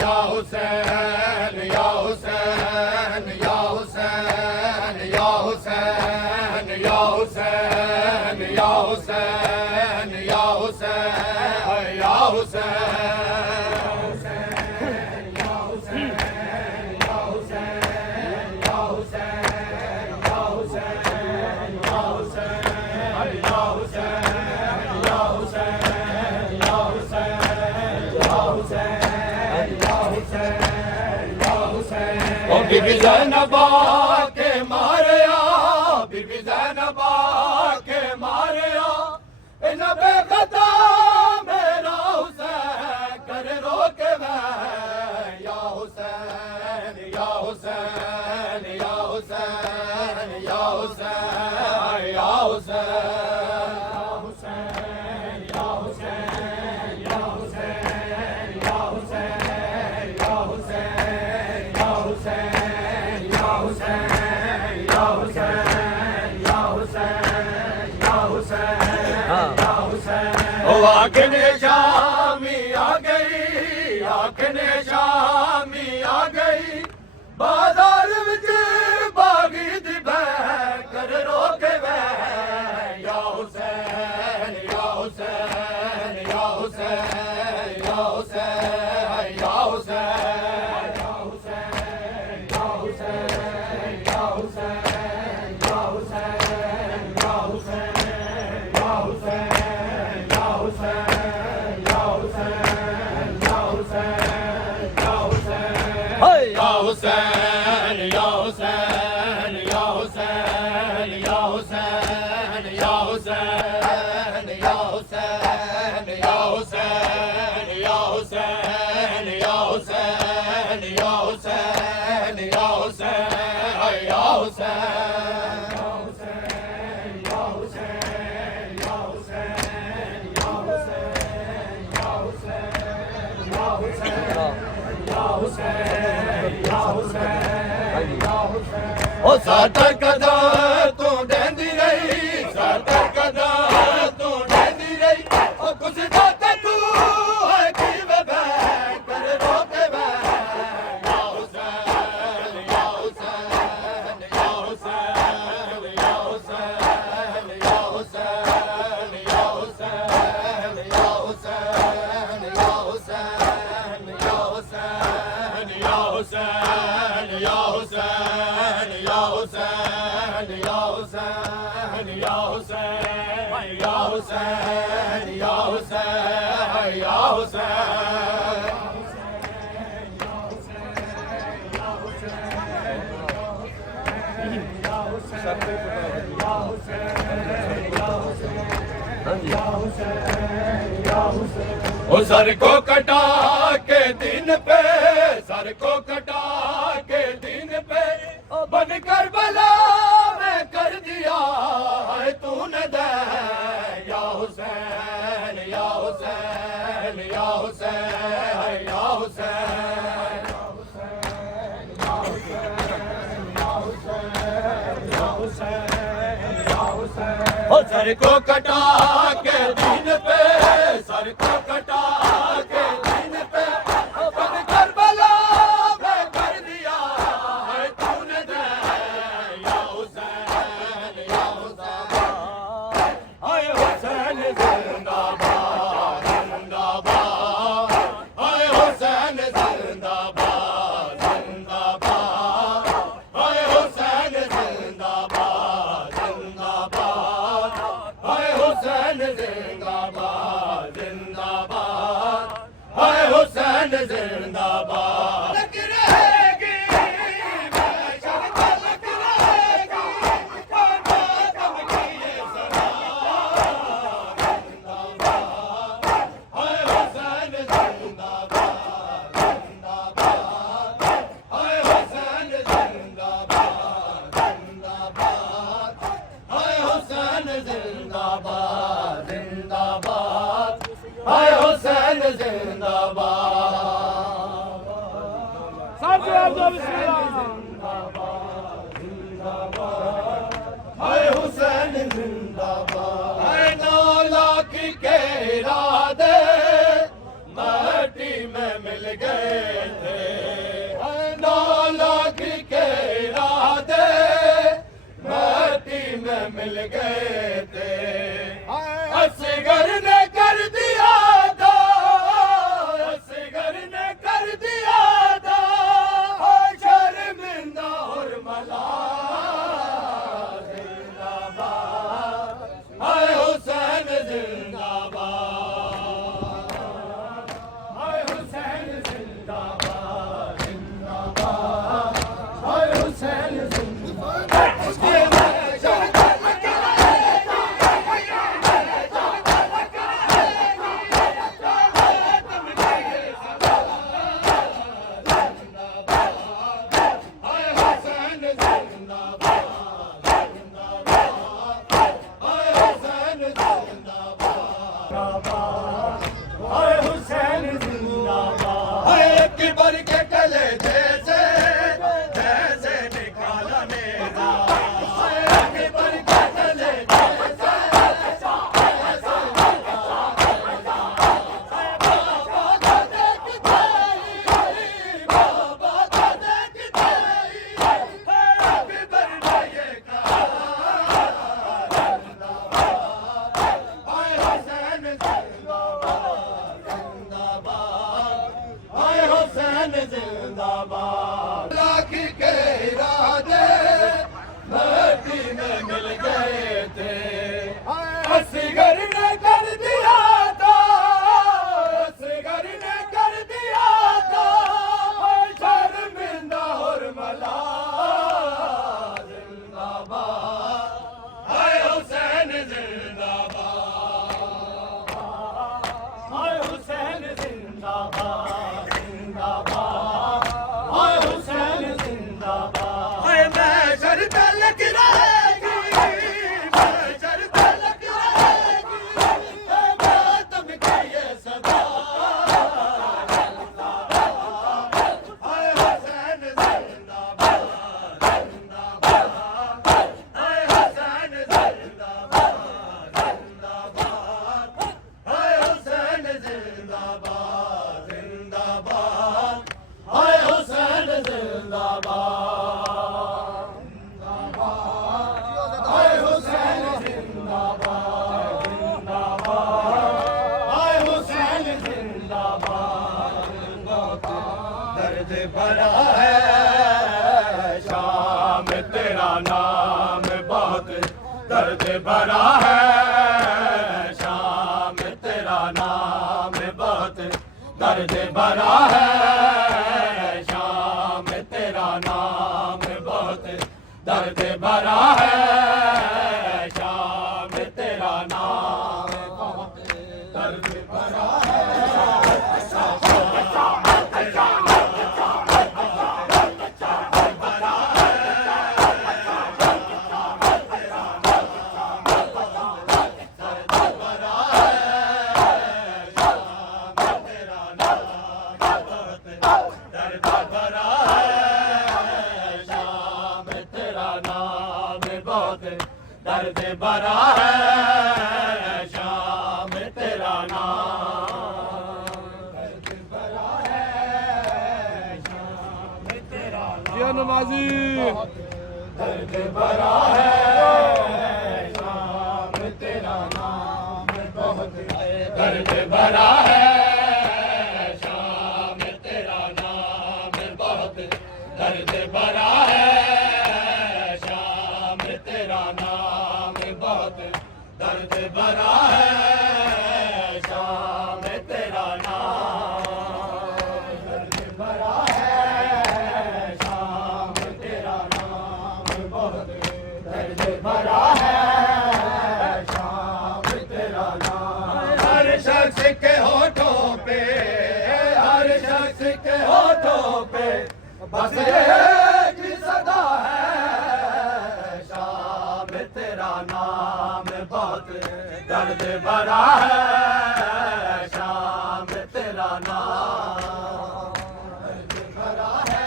या हुसैन या हुसैन या हुसैन या हुसैन या हुसैन या हुसैन या हुसैन या बीबी ज़ैनबा के मारिया बीबी ज़ैनबा के मारिया इन बेखता मेरा हुसैन कर रोके मैं या हुसैन या हुसैन या हुसैन या हुसैन या हुसैन आखने शामी आ गई आखने शामी आ गई बाजार विच बागी दी बह कर रोके वह या हुसैन या हुसैन या हुसैन या हुसैन या हुसैन या हुसैन या हुसैन या हुसैन या हुसैन या हुसैन या हुसैन हुसैन या हुसैन या हुसैन या हुसैन या हुसैन या हुसैन या हुसैन या हुसैन या हुसैन या हुसैन या हुसैन या हुसैन ओ सातर कदा तू डेंदी रही सातर कदा तू डेंदी रही ओ कुछ जाते तू है की वे कर रोके वे या हुसैन या हुसैन या हुसैन या हुसैन या हुसैन या हुसैन या हुसैन या हुसैन या हुसैन या हुसैन या हुसैन या हुसैन या हुसैन या हुसैन या हुसैन या हुसैन या हुसैन ओ सर को कटा के दिन पे सर को कटा के दिन पे बन कर बला मैं कर दिया है तूने दे या हुसैन या हुसैन या हुसैन या हुसैन या हुसैन या हुसैन या हुसैन ओ सर को कटा के दिन पे सर को कटा के दिन पे बन कर बला मैं कर दिया है तूने दे या हुसैन या हुसैन हाय हुसैन जिंदाबाद जिंदाबाद हाय हुसैन जिंदाबाद जिंदाबाद हाय हुसैन जिंदाबाद जिंदाबाद हाय हुसैन जिंदाबाद जिंदाबाद हाय हुसैन जिंदाबाद लग रहेगी मैं शर्त लग रहेगी कम किए सदा जिंदाबाद हाय हुसैन जिंदाबाद जिंदाबाद हाय हुसैन जिंदाबाद जिंदाबाद हाय हुसैन जिंदाबाद जिंदाबाद हाय हुसैन जिंदाबाद हाय हुसैन जिंदाबाद हाय 9 लाख के इरादे माटी में मिल गए मिल गए थे। असगर ने कर दिया था, असगर ने कर दिया था शर्मिंदा और मलाल। जिंदाबाद हाय हुसैन जिंदाबाद, हाय हुसैन जिंदाबाद, जिंदाबाद हाय हुसैन जिंदाबाद। जिंदाबाद लाखी के इरादे धरती में मिल गए थे। असगर ने कर दिया था, असगर ने कर दिया था शर्मिंदा और मलाल। जिंदाबाद हाय हुसैन जिंदाबाद, हाय हुसैन जिंदाबाद, जिंदाबाद हाय हुसैन जिंदाबाद। हाय महशर तलक रहेगी, महशर तलक रहेगी मातम की ये सदा। हाय हुसैन जिंदाबाद, जिंदाबाद हाय हुसैन जिंदाबाद, जिंदाबाद हाय हुसैन जिंदाबाद, जिंदाबाद हाय हुसैन जिंदाबाद, हाय हुसैन जिंदाबाद, जिंदाबाद हाय हुसैन जिंदाबाद। दर्द भरा है शाम तेरा नाम बहुत, दर्द भरा है शाम तेरा नाम बहुत, दर्द भरा है शाम तेरा नाम बहुत, दर्द भरा है शाम तेरा नाम बहुत, दर्द भरा है शाम तेरा दर्द भरा है शाम तेरा नाम, दर्द भरा है शाम तेरा नाम। या नमाजी दर्द भरा है शाम तेरा नाम बहुत, दर्द भरा है शाम तेरा नाम बहुत, दर्द भरा है शाम तेरा नाम बहुत, दर्द भरा है शाम तेरा नाम, दर्द भरा है शाम तेरा नाम बहुत, दर्द भरा है शाम तेरा नाम। हर शख्स के होठों पे, हर शख्स के होठों पे बस एक ही सदा है शाम तेरा नाम बहुत, दर्द भरा है शाम तेरा नाम, दर्द भरा है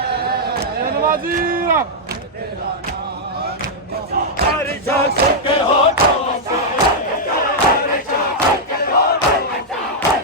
तेरा नाम बहुत। हर शख्स के होठों पे, हर शख्स के होठों पे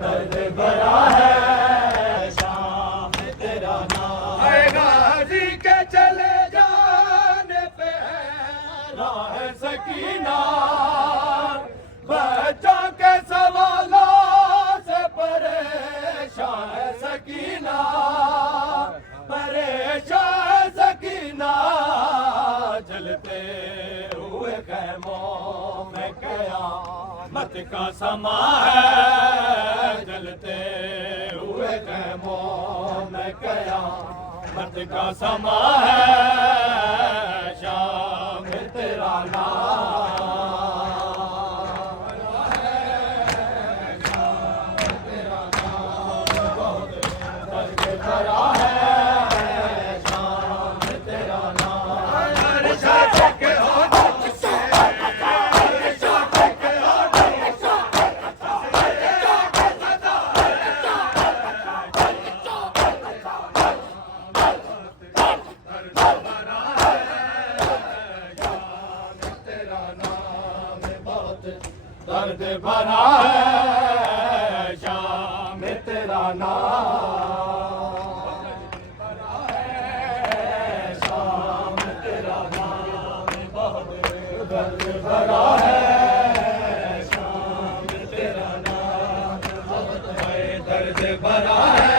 दर्द भरा है शाम तेरा नाम। गाजी के चले जाने पे राह सकीना, बच्चों के सवालों से परेशान है सकीना, परेशान सकीना। जलते हुए खैमों में क़यामत का समा है, जलते हुए खैमों में क़यामत का समा है, शाम तेरा नाम। दर्द भरा है शाम तेरा नाम, शाम तेरा नाम बहुत दर्द भरा है, शाम तेरा नाम बहुत दर्द भरा है,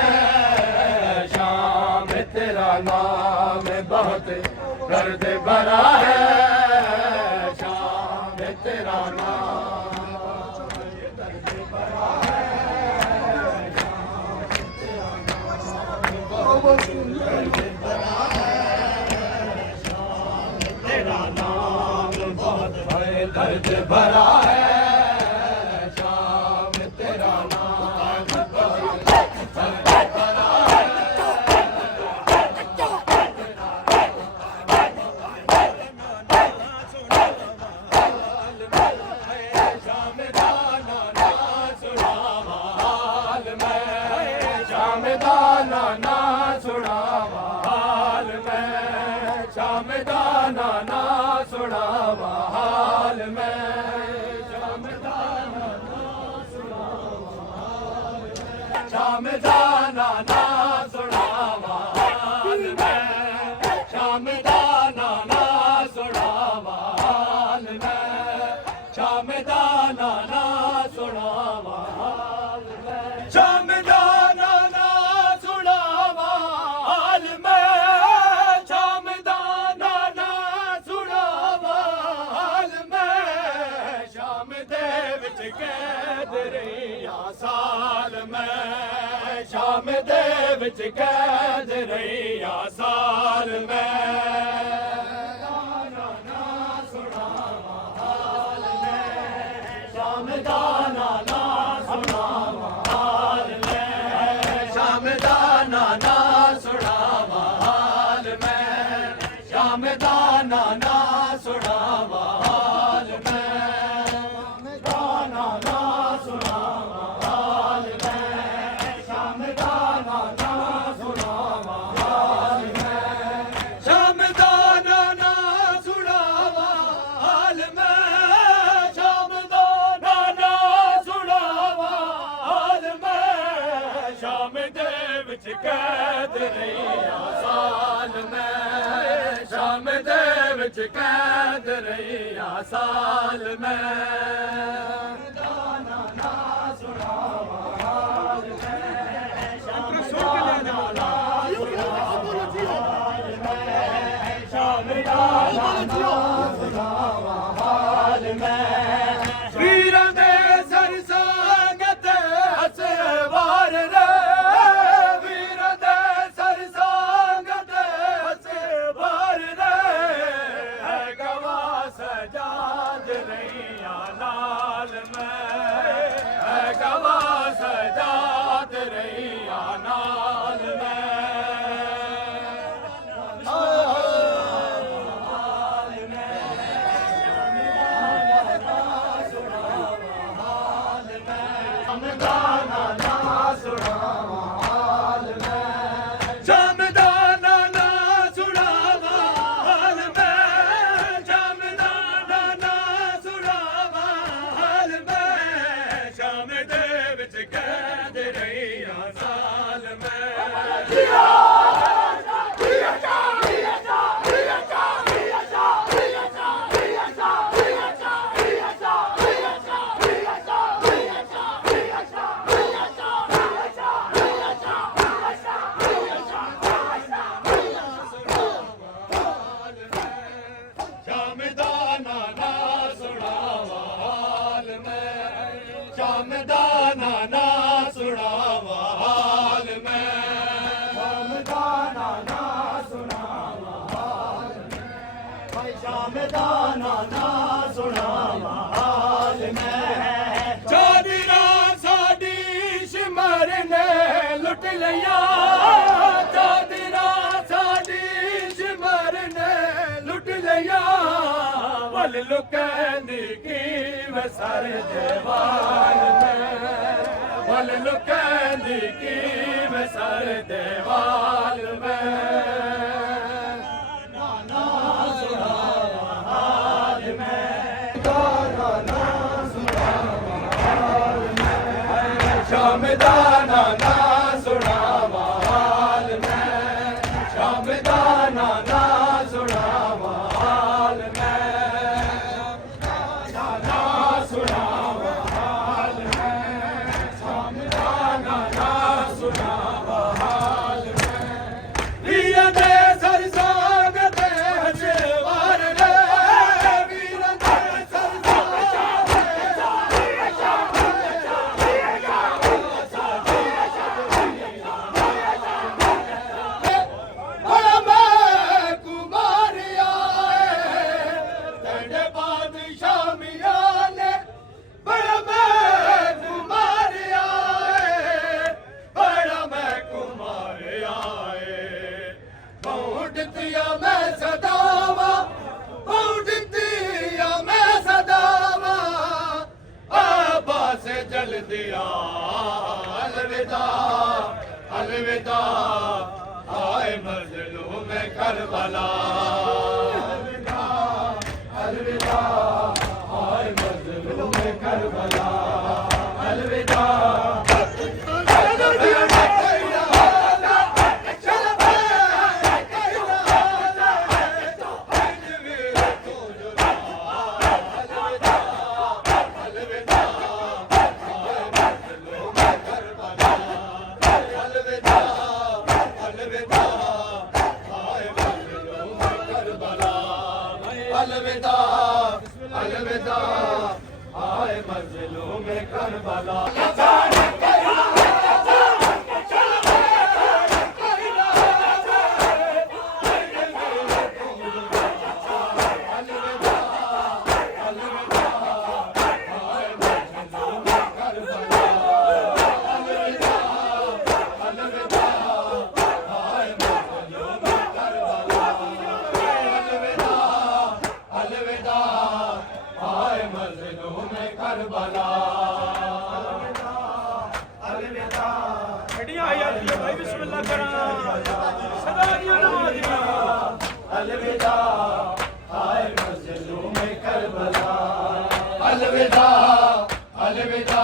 शाम तेरा नाम बहुत दर्द भरा है, शाम तेरा नाम। दर्द भरा है शाम तेरा नाम, दर्द भरा है शाम दाना ना सुनावा हाल में, शाम दाना ना सुनावा हाल में, शाम दाना ना सुनावा हाल में, शाम दाना ना सुनावा हाल में, शाम दाना ना सुनावा हाल में, शाम दाना ना सुनावा हाल में, शाम दाना ना सुनावा हाल में, शाम दाना ना सुनावा हाल में, शाम दाना ना सुनावा हाल में, शाम दे विच कैद रहिया साल में, शाम दे विच कैद रहिया साल में, दाना ना सुनावा हाल में, शाम दाना ना सुनावा हाल में, शाम दाना ना सुनावा हाल में, शाम दाना ना सुनावा हाल में, दाना ना सुनावा हाल में, शाम दाना ना सुनावा हाल में, शाम दाना ना सुनावा हाल में, शाम दाना ना सुनावा हाल में, शाम दे विच कैद रहिया साल में, शाम दे विच कैद रहिया साल में, दाना ना सुनावा हाल में, शाम दाना ना सुनावा हाल में, शाम दाना ना सुनावा हाल में, वीरां दे सर संगत हसे वार रे, वीरां दे सर संगत हसे वार रे, है गवाह सजाद रहिया नाल में, है गवाह सजाद रहिया नाल में, हाल में, शामदाना ना सुनावा हाल मैं चादरा साडी सिमर ने लुट लिया चादरा साडी सिमर ने लुट लिया वल लुकैंदी की वे सारे देवाल में वल लुकैंदी की वे सारे देवाल में नाना सुनावा हाल में नाना सुनावा हाल में शामदाना ना सुनावा हाल में शामदाना ना सुनावा हाल में ना सुनावा हाल में शामदाना ना सुनावा हाल में वीर दे सरसाग दे हजवार रे वीर दे सरसाग दे बड़ा मैं कुमारिया तेरे बादशाह मियां ने बड़ा मैं कुमारिया बड़ा मैं कुमारिया पौंड दिया मैं सदावा पौंड दिया मैं सदावा आबा से जल दिया अलविदा अलविदा आए मजलूम करबला अलविदा अलविदा आए मजलूम करबला अलविदा अलविदा अलविदा आए मजलूम करबला अलविदा आए मजलूम करबला अलविदा ਗੱਡੀਆਂ ਆ ਜਾਂਦੀਆਂ ਭਾਈ ਬਿਸਮਿਲ੍ਲਾ ਕਰਾਂ ਸਦਾ ਦੀਆਂ ਨਵਾਜ਼ੀਆਂ अलविदा आए मजलूम करबला अलविदा अलविदा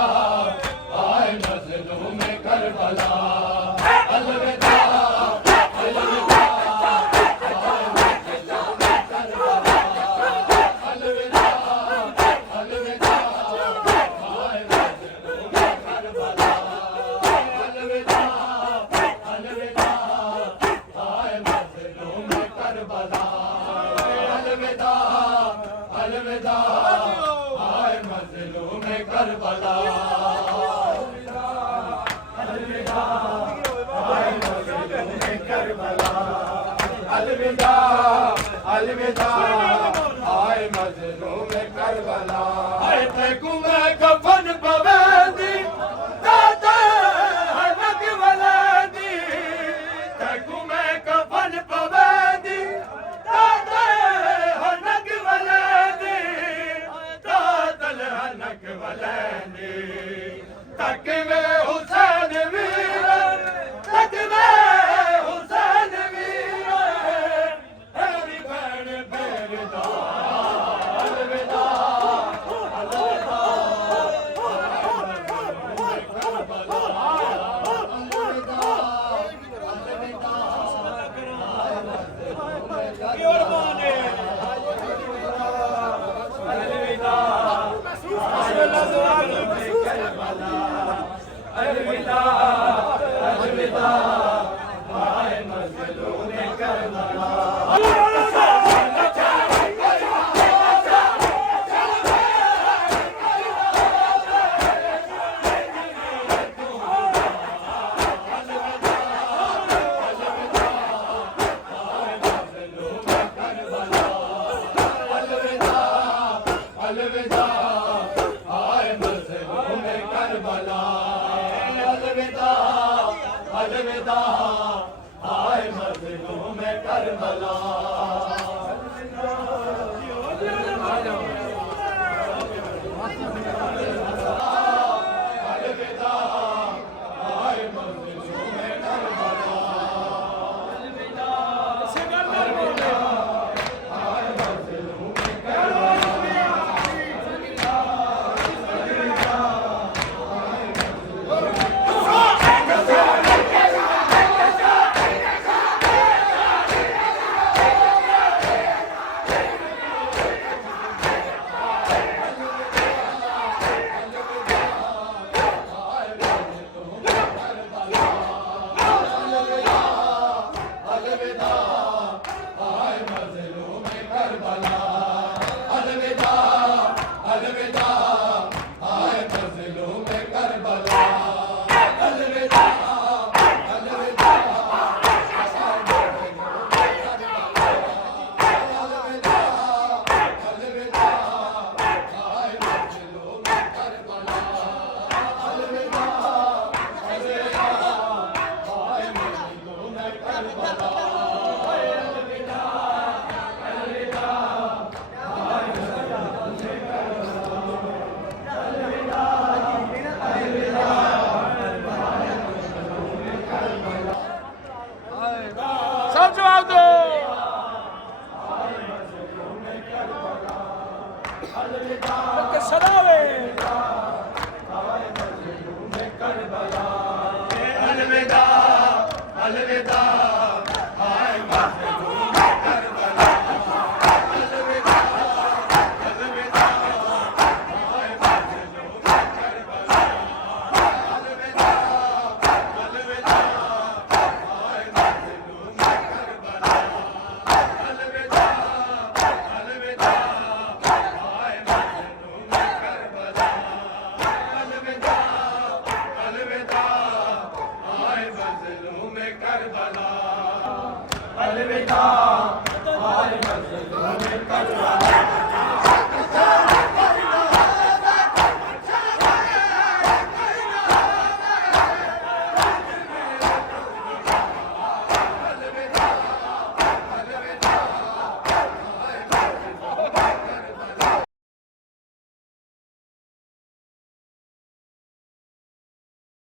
आए मजलूम करबला अलविदा अलविदा अलविदा आए मजलूम करबला अलविदा आए मजलूम करबला अलविदा अलविदा आए मजलूम करबला आए तेकू मैं कफन पवेंदी दादा हनक वलेंदी तेकू मैं कफन पवेंदी दादा हनक वलेंदी दादल हनक वलेंदी तक वे हुसैन वीर तक वे हुसैन वीर तेरी भैन बेरदा अलविदा अलविदा अलविदा अलविदा आए मजलूम करबला अलविदा हाय मजलूम करबला अलविदा हाय मजलूम करबला अलविदा हाय मजलूम करबला अलविदा अलविदा हाय मजलूम करबला अलविदा अलविदा अलविदा अलविदा हाय मजलूम करबला अलविदा अलविदा हाय मजलूम करबला सब जवाब दो सदावे अलविदा अलविदा हाय मजलूम करबला अलविदा अलविदा हाय मजलूम करबला अलविदा अलविदा हाय मजलूम करबला अलविदा अलविदा हाय मजलूम करबला अलविदा अलविदा हाय मजलूम करबला अलविदा हाय मजलूम करबला